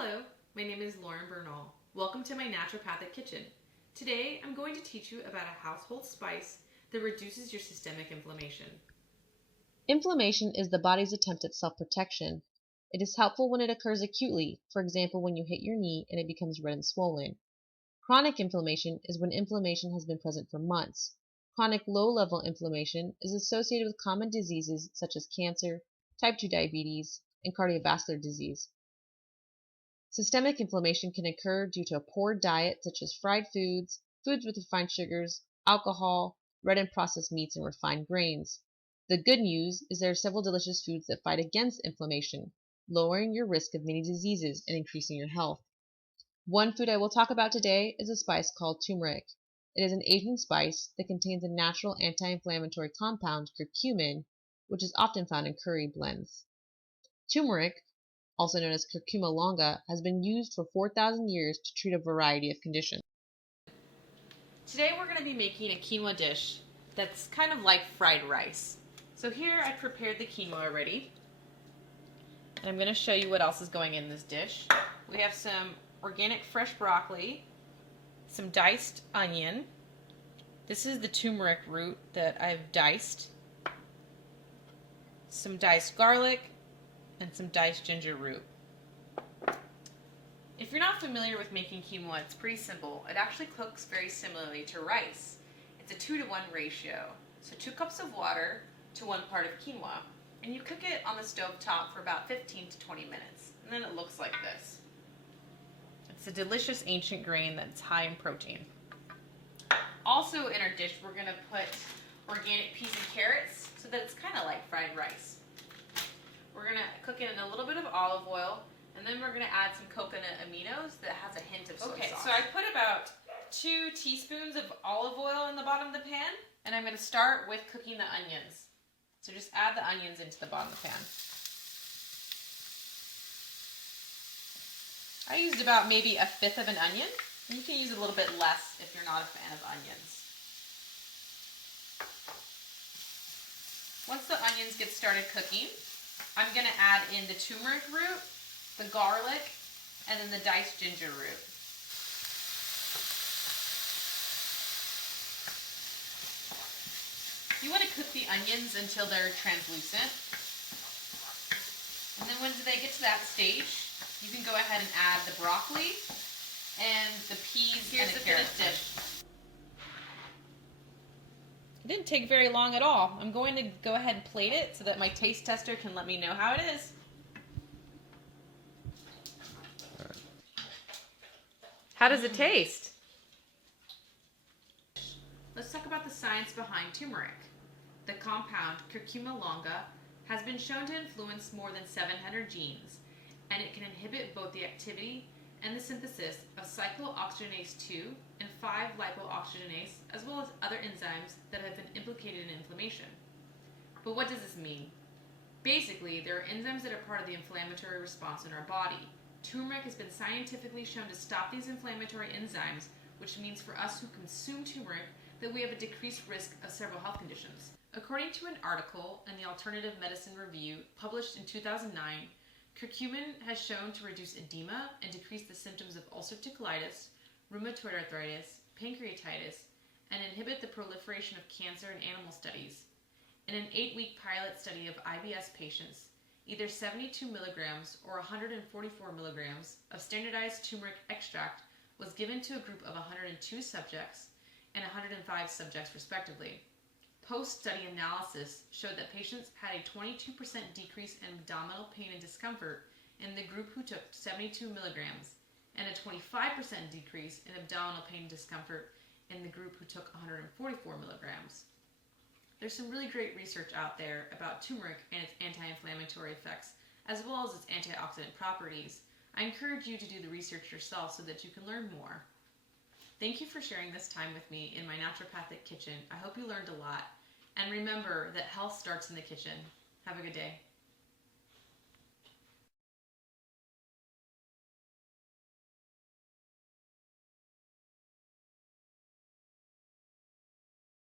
Hello, my name is Lauren Bernal. Welcome to my naturopathic kitchen. Today I'm going to teach you about a household spice that reduces your systemic inflammation. Inflammation is the body's attempt at self-protection. It is helpful when it occurs acutely, for example when you hit your knee and it becomes red and swollen. Chronic inflammation is when inflammation has been present for months. Chronic low-level inflammation is associated with common diseases such as cancer, type 2 diabetes, and cardiovascular disease. Systemic inflammation can occur due to a poor diet such as fried foods, foods with refined sugars, alcohol, red and processed meats, and refined grains. The good news is there are several delicious foods that fight against inflammation, lowering your risk of many diseases and increasing your health. One food I will talk about today is a spice called turmeric. It is an Asian spice that contains a natural anti-inflammatory compound, curcumin, which is often found in curry blends. Turmeric, also known as curcuma longa, has been used for 4,000 years to treat a variety of conditions. Today we're going to be making a quinoa dish that's kind of like fried rice. So here I've prepared the quinoa already. And I'm going to show you what else is going in this dish. We have some organic fresh broccoli, some diced onion. This is the turmeric root that I've diced. Some diced garlic and some diced ginger root. If you're not familiar with making quinoa, it's pretty simple. It actually cooks very similarly to rice. It's a 2-to-1 ratio. So 2 cups of water to 1 part of quinoa. And you cook it on the stove top for about 15 to 20 minutes. And then it looks like this. It's a delicious ancient grain that's high in protein. Also in our dish, we're going to put organic peas and carrots so that it's kind of like fried rice. We're going to cook it in a little bit of olive oil, and then we're going to add some coconut aminos that has a hint of soy sauce. Okay, so I put about 2 teaspoons of olive oil in the bottom of the pan, and I'm going to start with cooking the onions. So just add the onions into the bottom of the pan. I used about maybe 1/5 of an onion. You can use a little bit less if you're not a fan of onions. Once the onions get started cooking, I'm going to add in the turmeric root, the garlic, and then the diced ginger root. You want to cook the onions until they're translucent. And then once they get to that stage, you can go ahead and add the broccoli and the peas and the carrots. Here's the finished dish. It didn't take very long at all. I'm going to go ahead and plate it so that my taste tester can let me know how it is. How does it taste? Let's talk about the science behind turmeric. The compound curcuma longa has been shown to influence more than 700 genes, and it can inhibit both the activity and the synthesis of cyclooxygenase 2 and 5-lipoxygenase, as well as other enzymes that have been implicated in inflammation. But what does this mean? Basically, there are enzymes that are part of the inflammatory response in our body. Turmeric has been scientifically shown to stop these inflammatory enzymes, which means for us who consume turmeric that we have a decreased risk of several health conditions. According to an article in the Alternative Medicine Review published in 2009, curcumin has shown to reduce edema and decrease the symptoms of ulcerative colitis, rheumatoid arthritis, pancreatitis, and inhibit the proliferation of cancer in animal studies. In an 8-week pilot study of IBS patients, either 72 milligrams or 144 milligrams of standardized turmeric extract was given to a group of 102 subjects and 105 subjects respectively. Post-study analysis showed that patients had a 22% decrease in abdominal pain and discomfort in the group who took 72 milligrams and a 25% decrease in abdominal pain and discomfort in the group who took 144 milligrams. There's some really great research out there about turmeric and its anti-inflammatory effects, as well as its antioxidant properties. I encourage you to do the research yourself so that you can learn more. Thank you for sharing this time with me in my naturopathic kitchen. I hope you learned a lot. And remember that health starts in the kitchen. Have a good day.